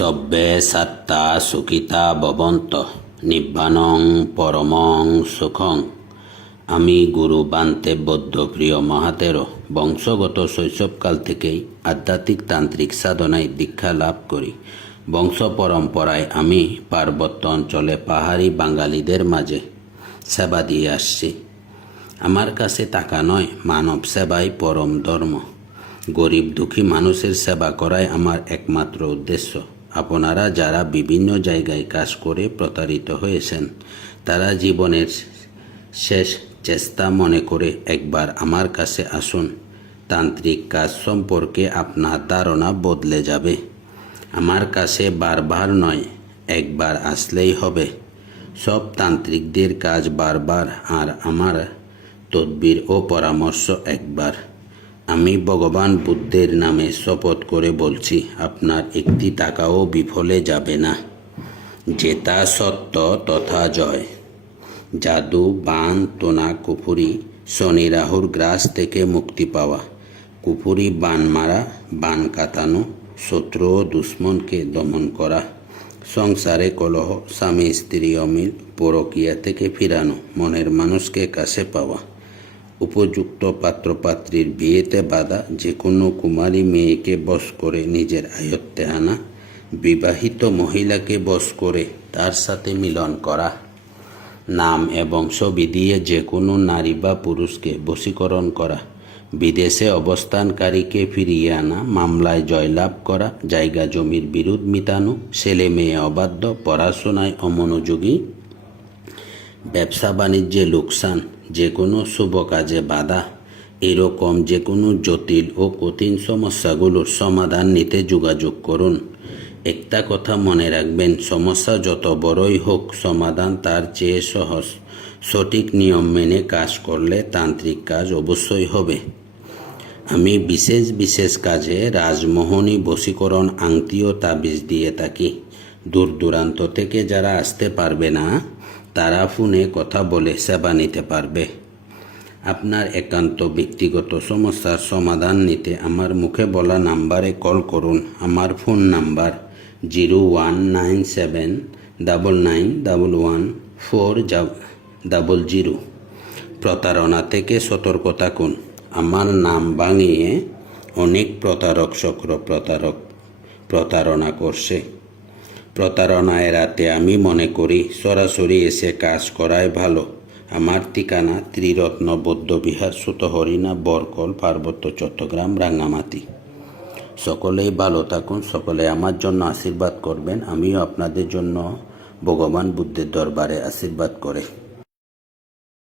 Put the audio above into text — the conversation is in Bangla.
সব্যে সাত্তা সুখিতা ভবন্ত নিব্বানং পরমং সুখং। আমি গুরু বান্তে বৌদ্ধ প্রিয় মহাতেরো, বংশগত শৈশবকাল থেকেই আধ্যাত্মিক তান্ত্রিক সাধনায় দীক্ষা লাভ করি। বংশ পরম্পরায় আমি পার্বত্য অঞ্চলে পাহাড়ি বাঙালিদের মাঝে সেবা দিয়ে আসছি। আমার কাছে টাকা নয়, মানব সেবাই পরম ধর্ম। গরিব দুঃখী মানুষের সেবা করাই আমার একমাত্র উদ্দেশ্য। আপনারা যারা বিভিন্ন জায়গায় কাজ করে প্রতারিত হয়েছেন, তারা জীবনের শেষ চেষ্টা মনে করে একবার আমার কাছে আসুন। তান্ত্রিক কাজ সম্পর্কে আপনার ধারণা বদলে যাবে। আমার কাছে বারবার নয়, একবার আসলেই হবে। সব তান্ত্রিকদের কাজ বারবার, আর আমার তদবির ও পরামর্শ একবার। আমি ভগবান বুদ্ধের নামে শপথ করে বলছি, আপনার একটি টাকাও বিফলে যাবে না। যেটা সত্য তথা জয়। জাদু, বান তোনা কুফুরি, শনি, রাহুর গ্রাস থেকে মুক্তি পাওয়া। কুফুরি, বান মারা, বান কাটানো, শত্রু ও দুশ্মনকে দমন করা। সংসারে কলহ, স্বামী, স্ত্রী অমিল, পরকিয়া থেকে ফিরানো, মনের মানুষকে কাছে পাওয়া। উপযুক্ত পাত্রপাত্রীর বিয়েতে বাধা যে কোনো কুমারী মেয়েকে বশ করে নিজের আয়ত্তে আনা, বিবাহিত মহিলাকে বশ করে তার সাথে মিলন করা, নাম এবং ছবি দিয়ে যে কোনো নারী বা পুরুষকে বশীকরণ করা, বিদেশে অবস্থানকারীকে ফিরিয়ে আনা, মামলায় জয়লাভ করা, জায়গা জমির বিরোধ মিটানো, ছেলে মেয়ে অবাধ্য, পড়াশোনায় অমনোযোগী ব্যবসা বাণিজ্যে লোকসান, যে কোনো শুভ কাজে বাধা। এরকম যে কোনো জটিল ও কঠিন সমস্যাগুলোর সমাধান নিতে যোগাযোগ করুন। একটা কথা মনে রাখবেন, সমস্যা যত বড়ই হোক, সমাধান তার চেয়ে সহজ। সঠিক নিয়ম মেনে কাজ করলে তান্ত্রিক কাজ অবশ্যই হবে। আমি বিশেষ বিশেষ কাজে রাজমোহনী বশীকরণ আংটি ও তাবিজ দিয়ে থাকি। দূর দূরান্ত থেকে যারা আসতে পারবে না তারা ফোনে কথা বলে সেবা নিতে পারবে। আপনার একান্ত ব্যক্তিগত সমস্যার সমাধান নিতে আমার মুখে বলা নাম্বারে কল করুন। আমার phone number zero one nine seven double nine double one four double zero. প্রতারণা থেকে সতর্ক থাকুন। আমার নাম ভাঙিয়ে অনেক প্রতারক, চক্র প্রতারক প্রতারণা করছে। প্রতারণা এড়াতে আমি মনে করি, সরাসরি এসে কাজ করাই ভালো। আমার ঠিকানা ত্রিরত্ন বৌদ্ধবিহার, সুতহরিণা, বরকল, পার্বত্য চট্টগ্রাম, রাঙ্গামাটি। সকলেই ভালো থাকুন, সকলে আমার জন্য আশীর্বাদ করবেন, আমিও আপনাদের জন্য ভগবান বুদ্ধের দরবারে আশীর্বাদ করে।